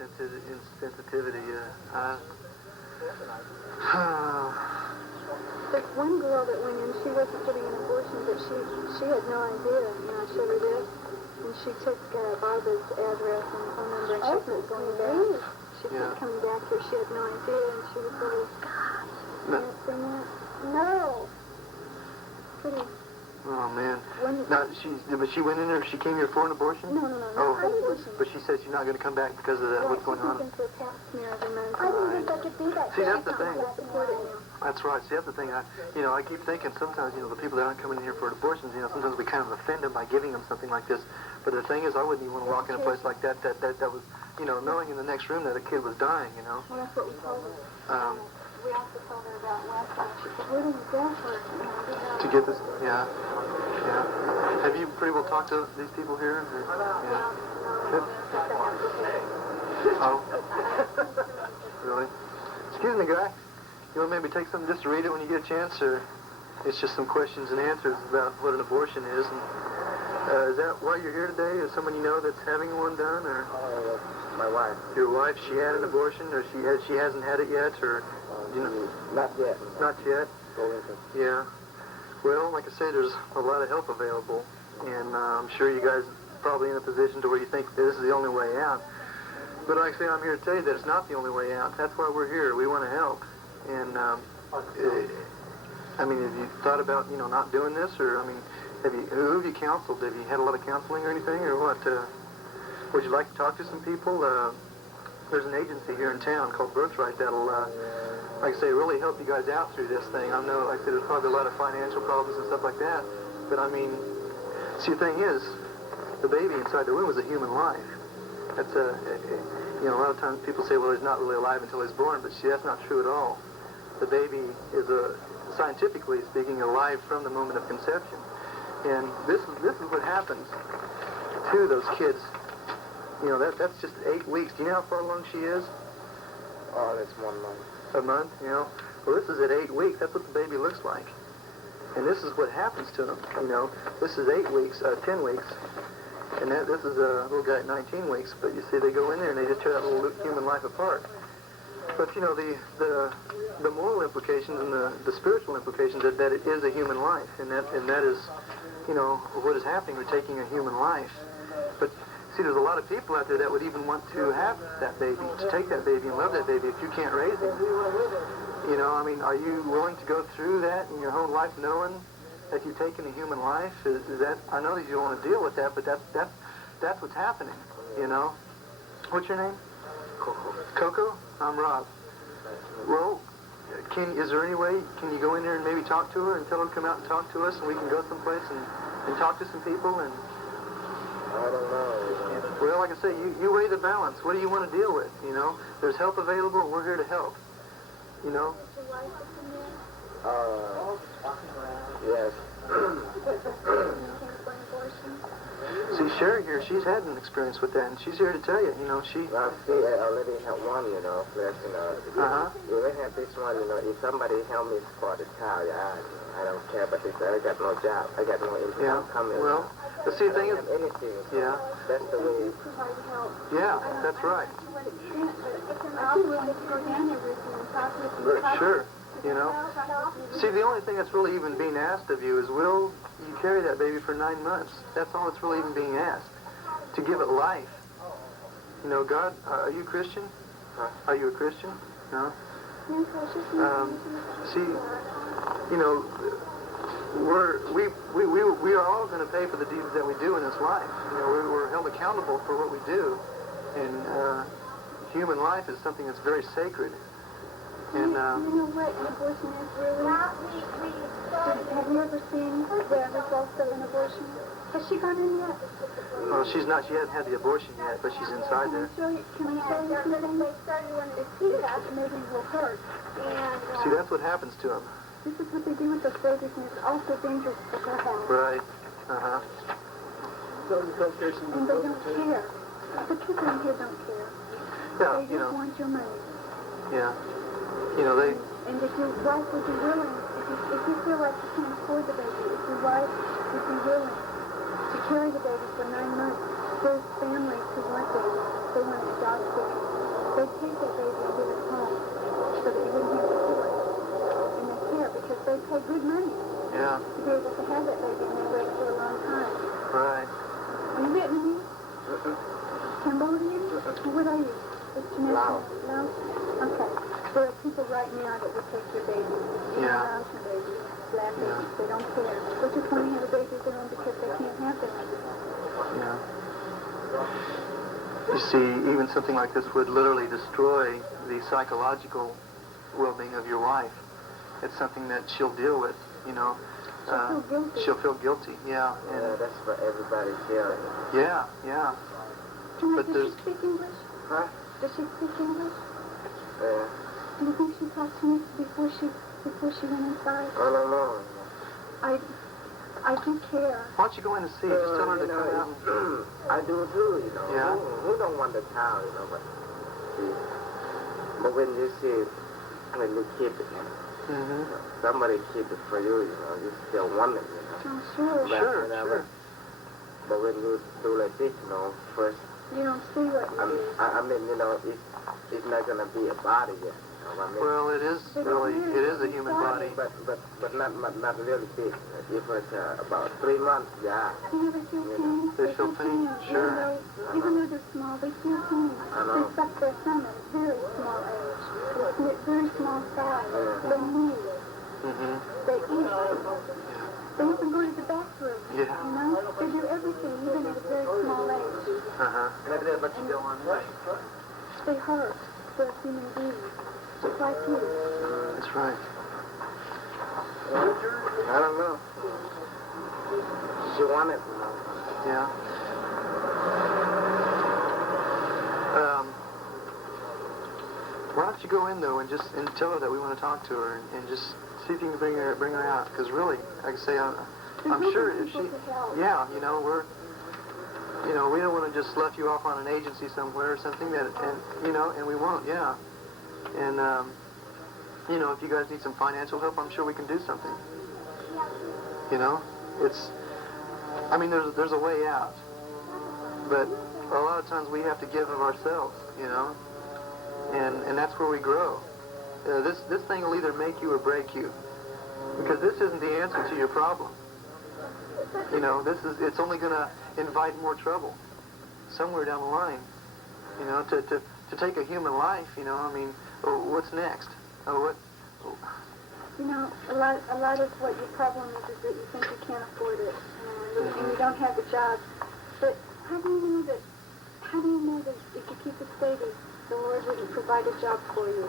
insensitivity. There's one girl that went in, she wasn't getting an abortion, but she had no idea. I showed her this, and she took Barbara's address and phone number, and she kept going back. She kept coming back here. She had no idea, and she was really, you ever seen that? No. Pretty. Oh, man. Now, but she went in there, she came here for an abortion? No, not for an abortion. But she said she's not going to come back because of that, what's going on? I didn't think I could do that. See, that's the thing. That's right. See, that's the thing. I keep thinking sometimes, the people that aren't coming in here for abortions, sometimes we kind of offend them by giving them something like this. But the thing is, I wouldn't even want to walk in a place like that was, knowing in the next room that a kid was dying, Well, that's what we told her. We also told her about last time. She said, where do you go for to get this? Yeah. Have you pretty well talked to these people here? Yeah. Oh. Really? Excuse me, guy. You want to maybe take something just to read it when you get a chance, or it's just some questions and answers about what an abortion is? And, is that why you're here today? Is someone you know that's having one done, or? My wife. Your wife? She had an abortion, or she hasn't had it yet, or? Not yet. Not yet? Yeah. Well, like I say, there's a lot of help available, and I'm sure you guys are probably in a position to where you think this is the only way out. But like I say, I'm here to tell you that it's not the only way out. That's why we're here. We want to help. And, have you thought about, not doing this, or, who have you counseled? Have you had a lot of counseling or anything, or what? Would you like to talk to some people? There's an agency here in town called Birthright that'll, like I say, really help you guys out through this thing. I know, like I said, there's probably a lot of financial problems and stuff like that. But, see, the thing is, the baby inside the womb is a human life. That's a lot of times people say, well, he's not really alive until he's born. But, see, that's not true at all. The baby is, scientifically speaking, alive from the moment of conception. And this is what happens to those kids. That's just 8 weeks. Do you know how far along she is? Oh, that's 1 month. A month, Well, this is at 8 weeks. That's what the baby looks like. And this is what happens to them, This is 8 weeks, 10 weeks. And this is a little guy at 19 weeks. But you see, they go in there and they just tear that little human life apart. But, the moral implications and the spiritual implications that it is a human life. And that is, what is happening. We're taking a human life. But, see, there's a lot of people out there that would even want to have that baby, to take that baby and love that baby if you can't raise him. Are you willing to go through that in your whole life knowing that you've taken a human life? Is that, I know that you don't want to deal with that, but that's what's happening, What's your name? Coco. Coco? I'm Rob. Well, is there any way, can you go in there and maybe talk to her and tell her to come out and talk to us, and we can go someplace and talk to some people and... I don't know. Well, like I say, you weigh the balance. What do you want to deal with, There's help available, and we're here to help, Yes. See, Sherry here, she's had an experience with that, and she's here to tell you, she... I see, I already have one, plus, Uh-huh. We have this one, if somebody help me support the child, I don't care, but if I got no job, I got no income coming. Well, the see, the thing is... anything. Yeah. That's the way. Yeah, that's right. Sure, See, the only thing that's really even being asked of you is, will you carry that baby for 9 months? That's all that's really even being asked. To give it life. God, are you a Christian? Huh? Are you a Christian? No? See, we are all going to pay for the deeds that we do in this life. We're held accountable for what we do. And human life is something that's very sacred. And, you know what an abortion is really? Have you ever seen the results of an abortion? Has she gone in yet? Well, she's not. She hasn't had the abortion yet, but she's inside there. Can I show you something? Maybe it will hurt. And, see, that's what happens to them. This is what they do with the babies, and it's also dangerous for her health. Right. Uh-huh. And they don't care. The people in here don't care. Yeah, They just want your money. Yeah. They... And if your wife would be willing, if you feel like you can't afford the baby, if your wife would be willing to carry the baby for 9 months, there's families who want babies. They want to adopt babies. they take that baby and give it home so that you wouldn't have to do it in the care because they pay good money Yeah. to be able to have that baby and they wait for a long time. Right. Are you Vietnamese? Cambodian? What are you? What's your Laos. Laos? Okay. There are people right now that would take your baby. Yeah. Laotian babies, black Yeah. babies. They don't care. They just want to have a baby of their own because they can't have their own. Yeah. You see, even something like this would literally destroy the psychological well-being of your wife. It's something that she'll deal with, you know. She'll feel guilty. She'll feel guilty, yeah. Yeah, that's what everybody feeling. Yeah, yeah. But Does there's- she speak English? Huh? Does she speak English? Yeah. Do you think she talked to me before she went inside? I don't know. I do care. Why don't you go in and see? Just tell her to You come out. know, I do too, you know. Yeah. Who don't want the child, you know, but when you see it, when you keep it, Mm-hmm. somebody keep it for you, you know, you still want it, you know. Oh, sure. But, Sure, you know, sure. But when you do like this, you know, first, You don't see what you do. I mean, you know, it's not gonna be a body yet. You know what I mean? Well, it is really, it is a human body. But not really big. If it's about 3 months, yeah. You ever feel pain? They feel pain, sure. Even though they're small, they feel pain. I know. Except their son at a very small age. Very small size. They move. Mm-hmm. They eat. They even go to the bathroom. Yeah. You know? They do everything, even at a very small age. Uh-huh. Maybe they'll let you go on. They hurt. They're human beings. Just like you. That's right. I don't know. She wanted, you know. Yeah. Why don't you go in though and tell her that we want to talk to her and just see if you can bring her out? Because really, like I say, I'm sure if she, yeah, you know, we don't want to just slough you off on an agency somewhere or something and we won't, yeah. And you know, if you guys need some financial help, I'm sure we can do something. You know, I mean, there's a way out, but a lot of times we have to give of ourselves, you know, and that's where we grow. This thing will either make you or break you, because this isn't the answer to your problem. You know, it's only going to invite more trouble somewhere down the line. You know, to take a human life, you know, I mean, what's next? You know, a lot of what your problem is that you think you can't afford it, and you don't have a job. But how do you know that if you keep it steady, the Lord wouldn't provide a job for you?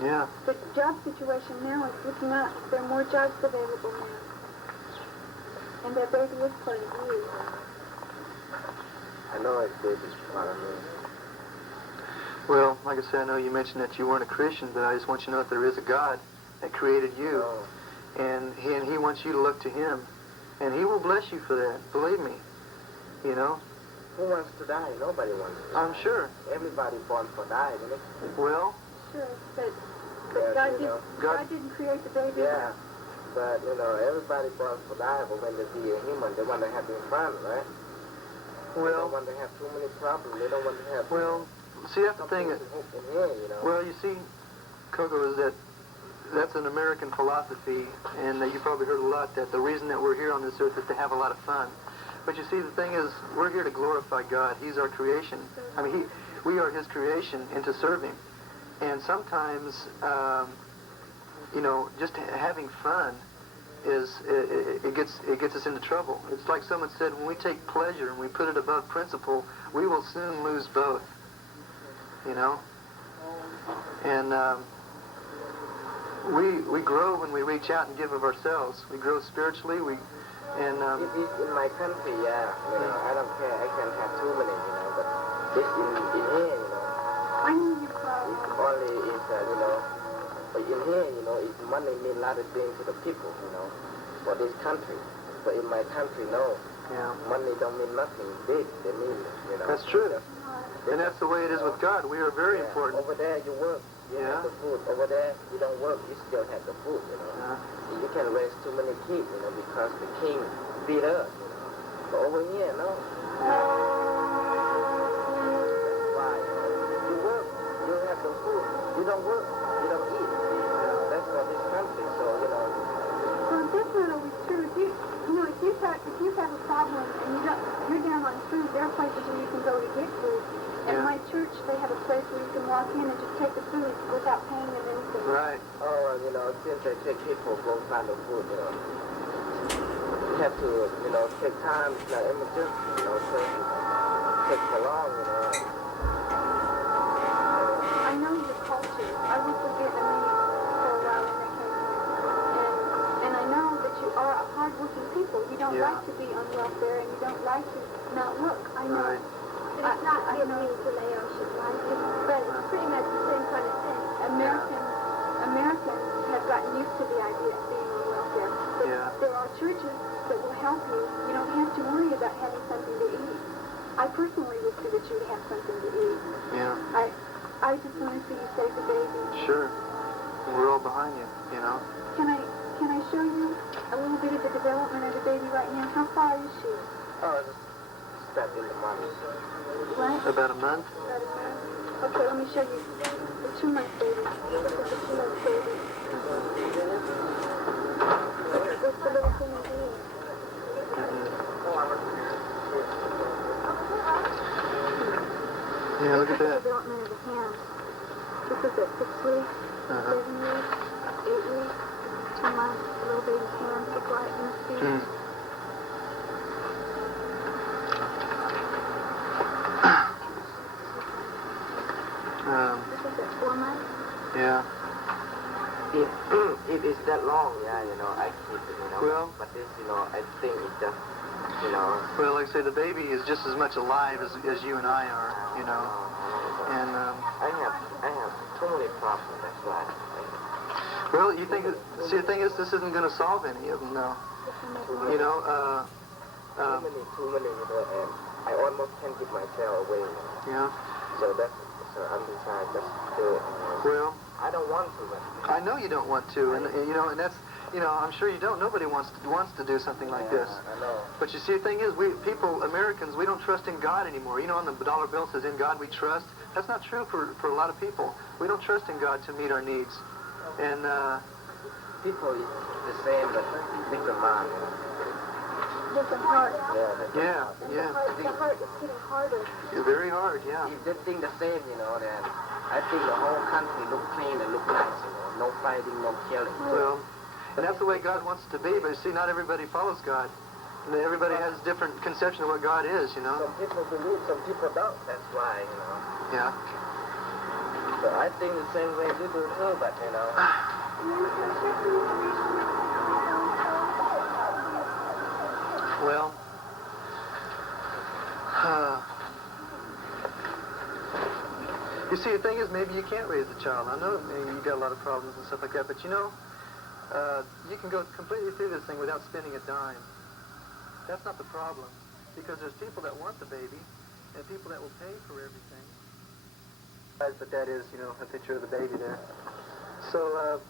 Yeah. The job situation now is looking up. There are more jobs available now. And that baby is part of you. I know it's baby's part of me. Well, like I said, I know you mentioned that you weren't a Christian, but I just want you to know that there is a God that created you, and he wants you to look to Him, and He will bless you for that. Believe me. You know. Who wants to die? Nobody wants to die. I'm sure. Everybody born for die, isn't it? Well. Sure, but Yeah, God didn't create the baby. Yeah, but you know, everybody born for die, but when they be a human, they want to have their fun, right? They don't Well. want to have too many problems. They don't want to have. Well. See, that's the thing. In here, you know. Well, you see, Coco, is that's an American philosophy, and you probably heard a lot that the reason that we're here on this earth is to have a lot of fun. But you see, the thing is, we're here to glorify God. He's our creation. I mean, we are His creation, and to serve Him. And sometimes, you know, just having fun it gets us into trouble. It's like someone said, when we take pleasure and we put it above principle, we will soon lose both. You know, and we grow when we reach out and give of ourselves. We grow spiritually. In my country, yeah, you know, I don't care. I can have too many, you know, but this in here, you know, I knew your problem. it's only you know, but in here, you know, it's money mean a lot of things to the people, you know, for this country. But in my country, no. Yeah. Money don't mean nothing big. They mean, you know. That's true. And that's the way it is with God. We are very important. Over there, you work. You have the food. Over there, you don't work. You still have the food, you know. Yeah. You can raise too many kids, you know, because the king beat us, you know. But over here, no. That's why you work. You have Right. Or, since they take people go find the food, you have to, take time. It's not emergency, so it takes so long, I know your culture. I was with Vietnamese for a while when they came here. And I know that you are a hard-working people. You don't like to be on welfare, and you don't like to not work. I know. Right. But it's not Vietnamese the Laotian like it, but it's pretty much the same kind of thing. Americans have gotten used to the idea of being on welfare. But there are churches that will help you. You don't have to worry about having something to eat. I personally would see that you would have something to eat. Yeah. I just want to see you save the baby. Sure. We're all behind you, Can I show you a little bit of the development of the baby right now? How far is she? Oh, just start in the morning. What? About a month? About a month? Okay, let me show you the 2-month baby. This is the 2-month baby. What's the little human being? Yeah, look at This is that. the development of the hand. This is at 6 weeks, 7 weeks, 8 weeks, 2 months. The little baby's hands look like in his feet. Mm. This is at 4 months. Yeah. If it's that long, I keep it, Well- But this, I think it's just, Well, like I say, the baby is just as much alive as you and I are, And, I have too many problems, that's why. well, you think, see, the thing is, this isn't going to solve any of them, though. Too many, and I almost can't get myself away, Yeah. So I'm decided just to do it, Well, I don't want to, but... I know you don't want to, and and that's, I'm sure you don't. Nobody wants to do something like this. I know. But you see, the thing is, Americans, we don't trust in God anymore. On the dollar bill it says, "In God we trust." That's not true for a lot of people. We don't trust in God to meet our needs. And, People is the same, but different mind, Different heart. yeah. The heart is getting harder. It's very hard, yeah. If they think the same, then I think the whole country look clean and look nice, no fighting, no killing. Well, and that's the way God wants it to be, but you see, not everybody follows God. And everybody has a different conception of what God is, Some people believe, some people don't. That's why, Yeah. So I think the same way you do too, but, Well, you see, the thing is, maybe you can't raise the child. I know maybe you got a lot of problems and stuff like that, but you can go completely through this thing without spending a dime. That's not the problem, because there's people that want the baby, and people that will pay for everything. But that is, a picture of the baby there. So,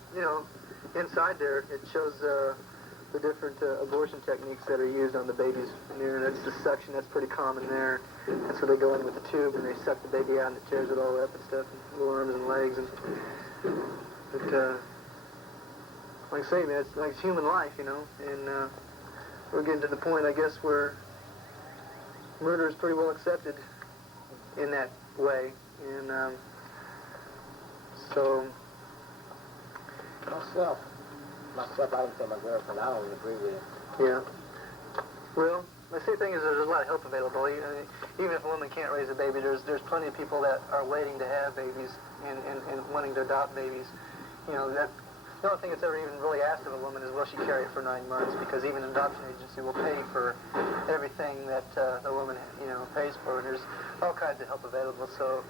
inside there, it shows the different abortion techniques that are used on the babies. And that's the suction, that's pretty common there. That's where they go in with the tube and they suck the baby out and it tears it all up and stuff, and little arms and legs. But, like I say, man, it's like human life, and we're getting to the point, I guess, where murder is pretty well accepted in that way. And so... Myself, I would say my girlfriend, I don't agree with it. Yeah. Well, the same thing is there's a lot of help available. Even if a woman can't raise a baby, there's plenty of people that are waiting to have babies and wanting to adopt babies. The only thing that's ever even really asked of a woman is, will she carry it for 9 months? Because even an adoption agency will pay for everything that the woman, pays for. And there's all kinds of help available. So,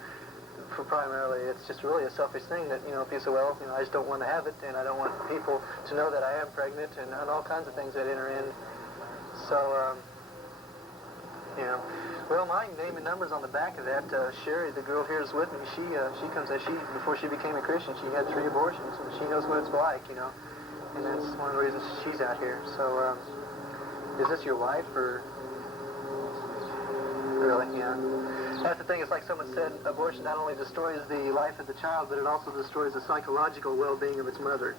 for primarily, it's just really a selfish thing that, if you say, well, I just don't want to have it, and I don't want people to know that I am pregnant, and all kinds of things that enter in. So, well, my name and number's on the back of that. Sherry, the girl here is with me. She comes out. Before she became a Christian, she had 3 abortions, and she knows what it's like, and that's one of the reasons she's out here. So, is this your wife, or? Really? Yeah. That's the thing. It's like someone said, abortion not only destroys the life of the child, but it also destroys the psychological well-being of its mother.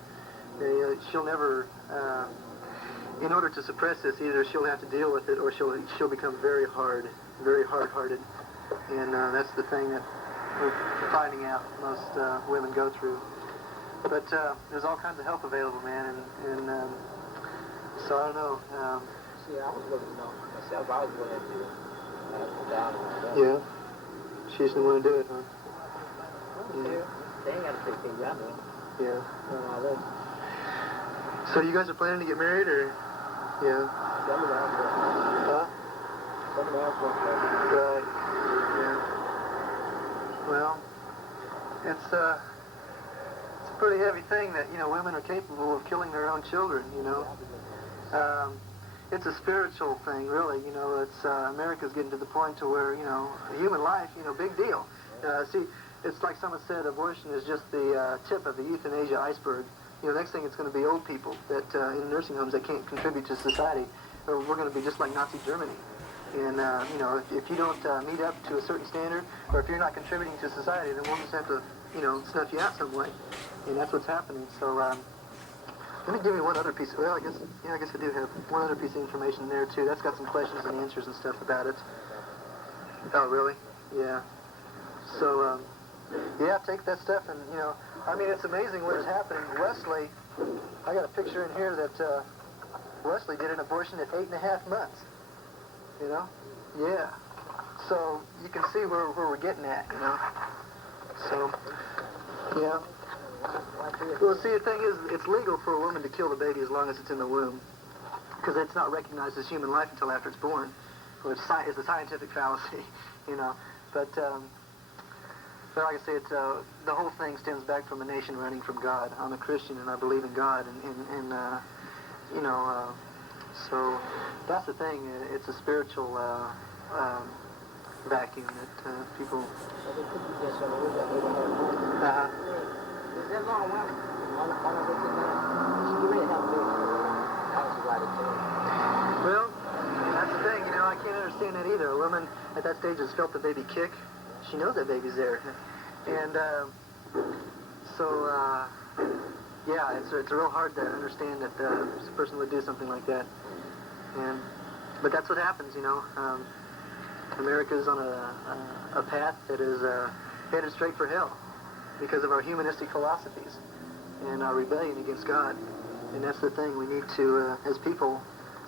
She'll never, in order to suppress this, either she'll have to deal with it or she'll become very hard-hearted. And that's the thing that we're finding out most women go through. But there's all kinds of help available, man, and so I don't know. See, I was willing, myself, I was willing to put down on that. Yeah. She just didn't want to do it, huh? Yeah. They ain't got to take things out of it. Yeah. Doing all this. So you guys are planning to get married, or? Yeah. Some of the house Huh? Some of the house Right. Yeah. Well, it's a pretty heavy thing that, women are capable of killing their own children, It's a spiritual thing, really, it's, America's getting to the point to where, human life, big deal. See, it's like someone said, abortion is just the tip of the euthanasia iceberg. Next thing it's going to be old people that, in nursing homes that can't contribute to society, or we're going to be just like Nazi Germany. And, if you don't meet up to a certain standard, or if you're not contributing to society, then we'll just have to, snuff you out some way. And that's what's happening. So, let me give you one other piece. Well, I guess I do have one other piece of information there, too. That's got some questions and answers and stuff about it. Oh, really? Yeah. So, yeah, take that stuff and, it's amazing what is happening. Wesley, I got a picture in here that Wesley did an abortion at 8.5 months. Yeah. So you can see where we're getting at, So, yeah. Well, see, the thing is, it's legal for a woman to kill the baby as long as it's in the womb, because it's not recognized as human life until after it's born, which is a scientific fallacy, But like I say, it's the whole thing stems back from a nation running from God. I'm a Christian and I believe in God, so that's the thing. It's a spiritual vacuum that people. There's long one. You really have to Well, that's the thing. I can't understand that either. A woman at that stage has felt the baby kick. She knows that baby's there, and yeah, it's real hard to understand that a person would do something like that. But that's what happens, America's on a path that is headed straight for hell because of our humanistic philosophies and our rebellion against God. And that's the thing. We need to, as people,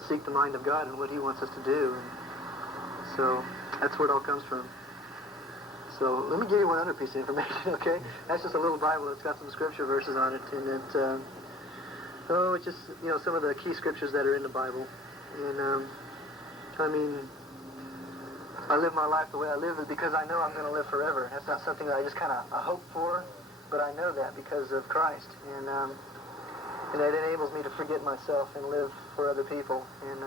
seek the mind of God and what He wants us to do. And so that's where it all comes from. So let me give you one other piece of information, okay? That's just a little Bible that's got some scripture verses on it, and it's just, some of the key scriptures that are in the Bible. And, I live my life the way I live is because I know I'm going to live forever. That's not something that I just kind of hope for, but I know that because of Christ. And that enables me to forget myself and live for other people. And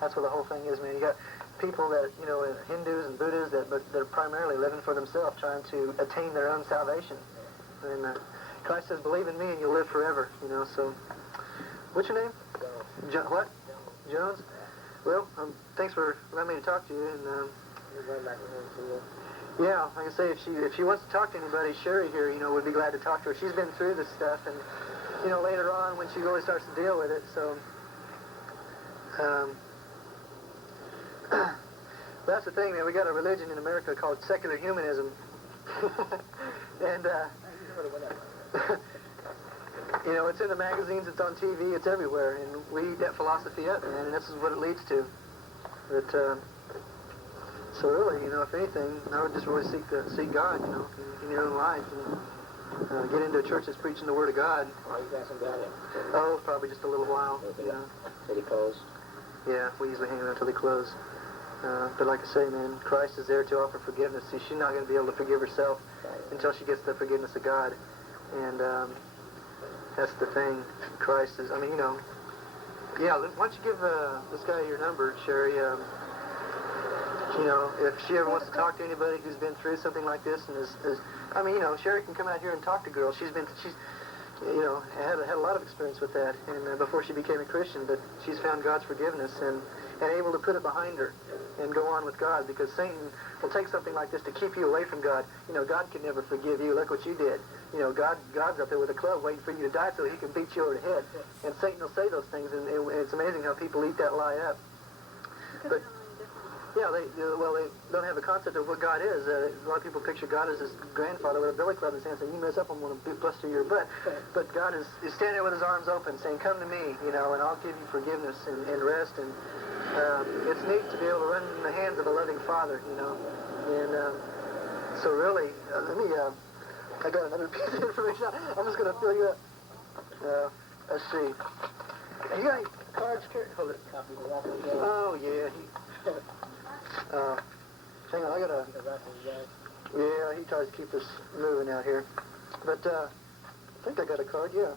that's what the whole thing is, man. You got people that, Hindus and Buddhists, but they're primarily living for themselves, trying to attain their own salvation. And Christ says, believe in me and you'll live forever, so. What's your name? Jones. What? Jones? Well, thanks for letting me talk to you. And yeah, like I say, if she wants to talk to anybody, Sherry here, would be glad to talk to her. She's been through this stuff, and later on when she really starts to deal with it. So, that's the thing, man. We got a religion in America called secular humanism, and it's in the magazines, it's on TV, it's everywhere, and we eat that philosophy up, man, and this is what it leads to. But so really, if anything, I would just really seek God, in your own life, and get into a church that's preaching the Word of God. Oh, you got some guy there? Oh, probably just a little while. Till they close? Yeah, we usually hang around until they close. But like I say, man, Christ is there to offer forgiveness. See, she's not going to be able to forgive herself until she gets the forgiveness of God. And that's the thing. Christ is, yeah, why don't you give this guy your number, Sherry? If she ever wants to talk to anybody who's been through something like this, and Sherry can come out here and talk to girls. She's had a lot of experience with that, and before she became a Christian, but she's found God's forgiveness and able to put it behind her and go on with God, because Satan will take something like this to keep you away from God. God can never forgive you. Look what you did. God's up there with a club waiting for you to die so He can beat you over the head. And Satan will say those things, and it's amazing how people eat that lie up. But yeah, Yeah, they don't have a concept of what God is. A lot of people picture God as his grandfather with a billy club in his hand saying, "You mess up, I'm going to bust through your butt." But God is standing there with his arms open saying, "Come to me, and I'll give you forgiveness and rest." And it's neat to be able to run in the hands of a loving Father, And so really, I got another piece of information. I'm just going to fill you up. Let's see. You got any cards, Terry? Hold it. Oh, yeah. Hang on, I got a... Yeah, he tries to keep us moving out here. But I think I got a card, yeah.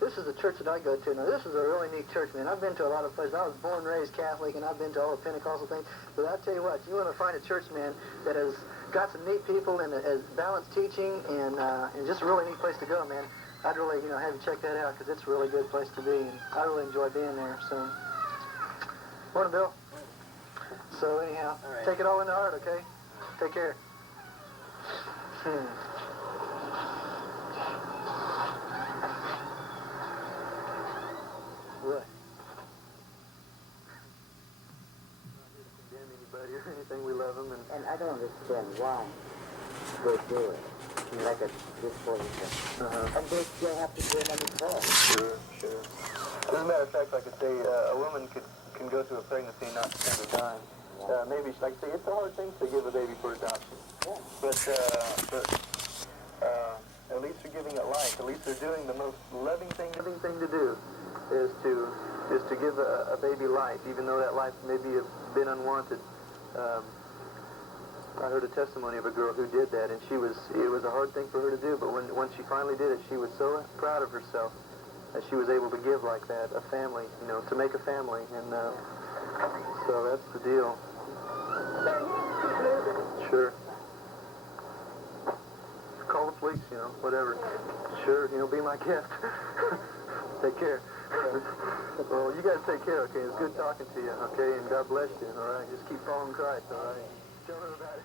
This is the church that I go to. Now, this is a really neat church, man. I've been to a lot of places. I was born and raised Catholic, and I've been to all the Pentecostal things. But I'll tell you what, you want to find a church, man, that has got some neat people and has balanced teaching and just a really neat place to go, man. I'd really, have you check that out because it's a really good place to be, and I really enjoy being there. So, morning, Bill. So anyhow, take it all in the heart, okay? Take care. What? Not here to condemn anybody or anything. We love them, And I don't understand why they do it. Like a disposition. And they still have to do it on the cross. Sure. As a matter of fact, like I say, a woman can go through a pregnancy and not spend a dime. Maybe, like I say, it's a hard thing to give a baby for adoption. Yeah. But at least they're giving it life. At least they're doing the most loving thing to do is to give a baby life, even though that life maybe have been unwanted. I heard a testimony of a girl who did that, and it was a hard thing for her to do, but when she finally did it, she was so proud of herself that she was able to give like that, a family, to make a family, and so that's the deal. Sure. Call the police, whatever. Sure, be my gift. Take care. Well, you guys take care, okay? It's good talking to you, okay? And God bless you, all right? Just keep following Christ, all right? Tell her about it.